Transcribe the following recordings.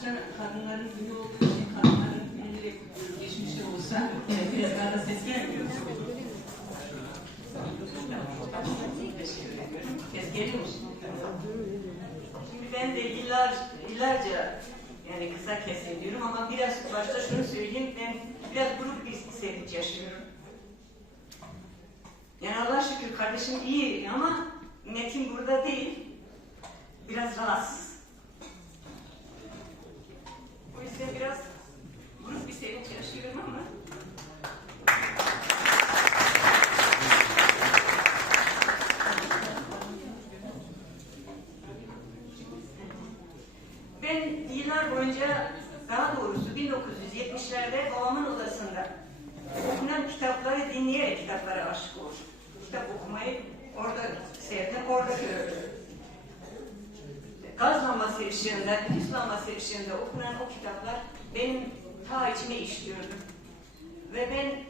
Maaşlar kadınların günü olduğu için kadınların günü geçmişte olsa biraz daha da ses gelmiyor. Şimdi ben de yıllar, yıllarca yani kısa kesin diyorum ama biraz başta şunu söyleyeyim ben biraz grup bir hissedip yaşıyorum. Yani Allah şükür kardeşim iyi ama Metin burada değil. Biraz rahatsız. O yüzden biraz grup bir sevinç yaşıyorum ama Ben yıllar boyunca, daha doğrusu 1970'lerde babamın odasında okunan kitapları dinleyerek kitaplara aşık oldum. Kitap okumayı orada sevdim, orada gördüm. Gaz lambası ışığında, küs lambası ışığında okunan o kitaplar benim ta içime işliyordu. Ve ben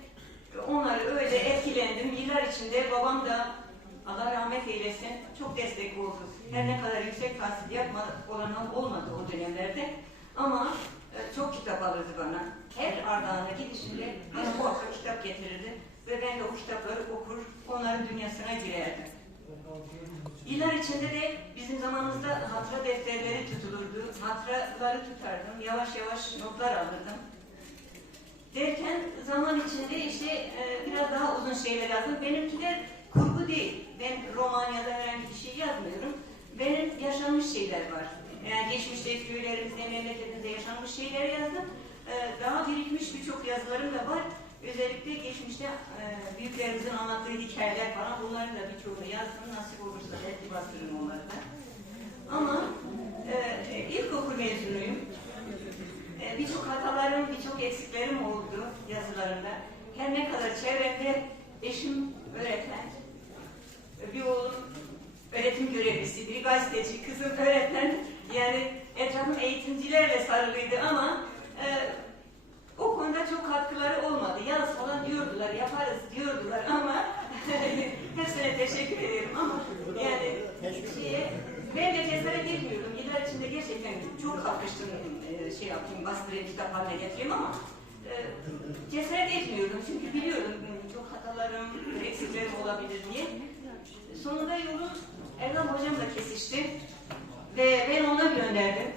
onları öyle etkilendim. Yıllar içinde babam da Allah rahmet eylesin çok destek oldu. Her ne kadar yüksek tahsil yapma olanı olmadı o dönemlerde. Ama e, çok kitap alırdı bana. Her ardağına gidişinde bana muhakkak kitap getirirdi. Ve ben de o kitapları okur, onların dünyasına girerdim. Yıllar içinde de bizim zamanımızda hatıra defterleri tutulurdu. Hatıraları tutardım. Yavaş yavaş notlar alırdım. Derken zaman içinde işte e, biraz daha uzun şeyler yazdım. Benimkiler kurgu değil. Ben roman ya da herhangi bir şey yazmıyorum. Benim yaşanmış şeyler var. Yani geçmişte köylerimizde, memleketimizde yaşanmış şeyler yazdım. E, daha birikmiş birçok yazılarım da var. E, büyüklerimizin anlattığı hikayeler falan bunların da birçoğunu yazdım. Nasip olursa belki bastırırım onları da. Ama e, ilkokul mezunuyum. E, birçok hatalarım, birçok eksiklerim oldu yazılarımda. Her ne kadar çevremde eşim öğretmen, bir oğlum öğretim görevlisi, bir gazeteci, kızım öğretmen. Yani etrafım eğitimcilerle sarılıydı ama e, o konuda çok katkıları olmadı. Yaz falan diyordular, yaparız diyordular ama hepsine teşekkür ederim ama yani şeye, ben de cesaret etmiyorum. Yıllar içinde gerçekten çok kalkıştım, e, şey yaptım, bastırayım, kitap haline getireyim ama e, cesaret etmiyorum. Çünkü biliyorum e, çok hatalarım, eksiklerim olabilir diye. Sonunda yolum Erdal hocamla kesişti ve ben ona gönderdim.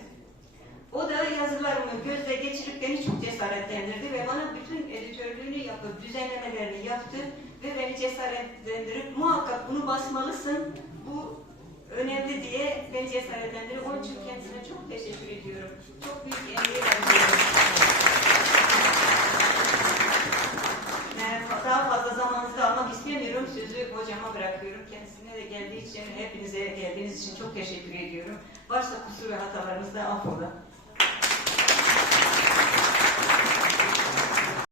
O da yazılarımı gözle geçirip beni çok cesaretlendirdi ve bana bütün editörlüğünü yapıp düzenlemelerini yaptı ve beni cesaretlendirip muhakkak bunu basmalısın, bu önemli diye beni cesaretlendirdi. Onun için kendisine çok teşekkür ediyorum. Çok büyük emeği. Yani daha fazla zamanınızı almak istemiyorum. Sözü hocama bırakıyorum. Kendisine de geldiği için, hepinize geldiğiniz için çok teşekkür ediyorum. Varsa kusur ve hatalarınızı da affola.